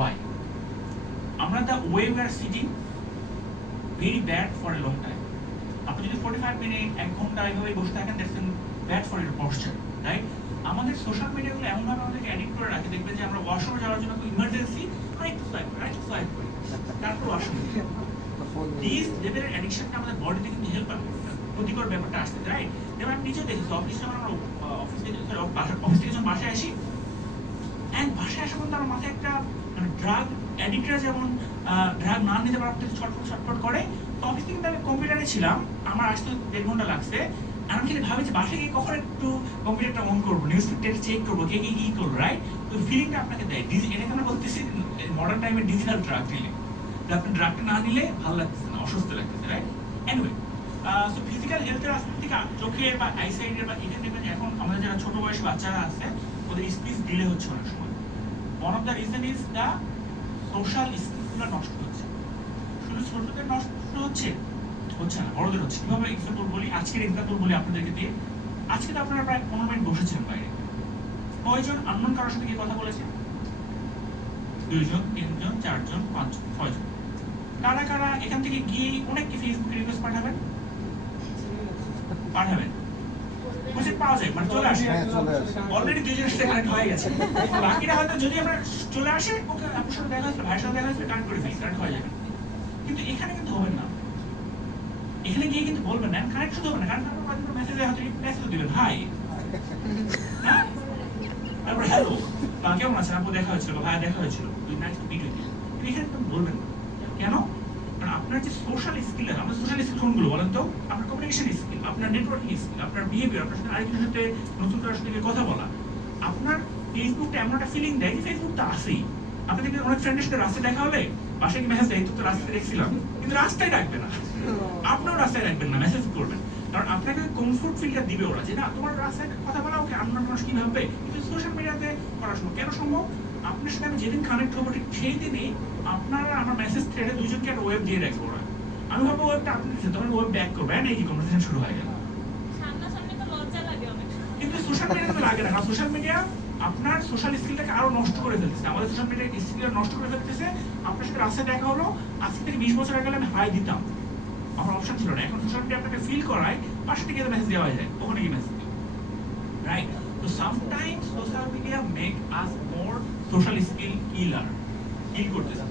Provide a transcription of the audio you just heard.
Why? আমরা the way we are sitting very bad for a long time. আপনি যদি 45 minute 1 ঘন্টা এইভাবে বসে থাকেন that's bad for your posture, right? আমাদের সোশ্যাল মিডিয়াগুলো এমনভাবে আমাদেরকে অ্যাডিক্ট করে রাখে, দেখবেন যে আমরা ওয়াশরুমে যাওয়ার জন্য ইমার্জেন্সি একটু সোয়াইপ করি, তারপর ওয়াশরুমে দিস লেভেলের অ্যাডিকশনটা আমাদের বডিতে কিন্তু হেল্প ক্ষতিকর ব্যাপারটা আসছে, রাইট? যেমন আমি নিজেও দেখেছি অফিসে যখন আমরা অফিস থেকে যখন বাসায় আসি অ্যান্ড বাসায় আসা পর্যন্ত আমার মাথায় একটা মানে ড্রাগ অ্যাডিক্টরা যেমন ড্রাগ না নিতে পারার ছটফট করে, তো অফিস থেকে আমি কম্পিউটারে ছিলাম, আমার আসতে 1.5 ঘন্টা লাগছে, আর আমি খালি ভাবি যে বাসায় গিয়ে কখন একটু কম্পিউটারটা অন করবো, নিউজ ফিডটা চেক করবো, কে কি করবো, রাইট? তো ফিলিংটা আপনাকে দেয়। এটাকে আমরা বলতেছি মডার্ন টাইমের ডিজিটাল ড্রাগ রিলিং। আপনি ড্রাগটা না নিলে ভালো লাগতেছে না, অসুস্থ লাগতেছে, রাইট? এনিওয়ে, সো ফিজিক্যাল হেলথের আসপেক্ট থেকে চোখের বা আইসাইটের বা এটা দেখবেন এখন আমাদের যারা ছোট বয়সী বাচ্চারা আছে ওদের স্পিচ ডিলে হচ্ছে অনেক সময়। One of the reason is the social স্কিলগুলো নষ্ট হচ্ছে। শুধু ছোটদের নষ্ট হচ্ছে না, বড়দের হচ্ছে। কিভাবে এক্সাম্পল বলি, আজকের এক্সাম্পল বলি আপনাদেরকে দিয়ে। আজকে তো আপনারা প্রায় 15 মিনিট বসেছেন বাইরে, কয়জন আননোন কারোর সাথে গিয়ে কথা বলেছে? 2 জন, 3 জন, 4 জন, 5 জন, 6 জন। কারা কারা এখান থেকে গিয়ে অনেককে ফেসবুকে রিকোয়েস্ট পাঠাবেন? বুঝে পাওয়া যায়, মানে চলে আসে অলরেডি 2 জনের সাথে কানেক্ট হয়ে গেছে। বাকিরা হয়তো যদি আমরা চলে আসে ওকে আপনার সাথে দেখা হচ্ছে, ভাইয়ের সাথে দেখা হচ্ছে, কানেক্ট করে ফেলি, কানেক্ট হয়ে যাবে। কিন্তু এখানে কিন্তু হবে না, এখানে গিয়ে কিন্তু বলবেন না কানেক্ট শুধু হবে না, কারণ আপনার মাঝে মেসেজে হয়তো মেসেজ দিবেন হাই, হ্যাঁ, তারপর হ্যালো বা কেমন আছেন আপু, দেখা হয়েছিল বা ভাইয়া দেখা হয়েছিল, নাইস টু মিট ইউ। কিন্তু এখানে কিন্তু বলবেন না, কেন? কারণ আপনার যে সোশ্যাল স্কিল আছে, আমাদের সোশ্যাল স্কিল কোনগুলো বলেন তো? আপনার কমিউনিকেশন স্কিল, আপনার নেটওয়ার্কিং স্কিল, আপনার বিহেভিয়ার, আপনার সাথে আরেকজনের সাথে নতুন কারোর সাথে কথা বলা। আপনার ফেসবুকটা এমন একটা ফিলিং দেয় যে ফেসবুকটা আছেই। আপনি দেখবেন অনেক ফ্রেন্ডের সাথে রাস্তায় দেখা হলে বাসায় কি মেসেজ দেয়, তো রাস্তায় দেখছিলাম, কিন্তু রাস্তায় রাখবে না, আপনিও রাস্তায় রাখবেন না, মেসেজ করবেন। কারণ আপনাকে কমফোর্ট ফিলটা দিবে ওরা, যে না তোমার রাস্তায় কথা বলা ওকে আননোন মানুষ কি ভাববে। কিন্তু সোশ্যাল মিডিয়াতে করা সম্ভব। কেন সম্ভব? আপনার সাথে আমি যেদিন কানেক্ট হবো ঠিক সেই দিনই আপনারা আমার মেসেজ থ্রেডে 2 জনকে একটা ওয়েব দিয়ে রাখবো ওরা। আমি ভাববো ওয়েবটা আপনি দিচ্ছেন, তখন ওয়েব ব্যাক করবে, হ্যাঁ নাকি কনভারসেশন শুরু হয়ে গেল। কিন্তু সোশ্যাল মিডিয়াতে লাগে না, কারণ সোশ্যাল মিডিয়া আপনার সোশ্যাল স্কিলটাকে আরো নষ্ট করে ফেলতেছে। আমাদের সোশ্যাল মিডিয়া স্কিলটা নষ্ট করে ফেলতেছে। আপনার সাথে রাস্তায় দেখা হলো, আজ থেকে 20 বছর আগে আমি হাই দিতাম, আমার অপশন ছিল না। এখন সোশ্যাল মিডিয়া আপনাকে ফিল করায়, পাশে থেকে মেসেজ দেওয়া যায়, ওখানে গিয়ে মেসেজ দিই, right? So sometimes social media make us more social skill killer, কিল করতেছে।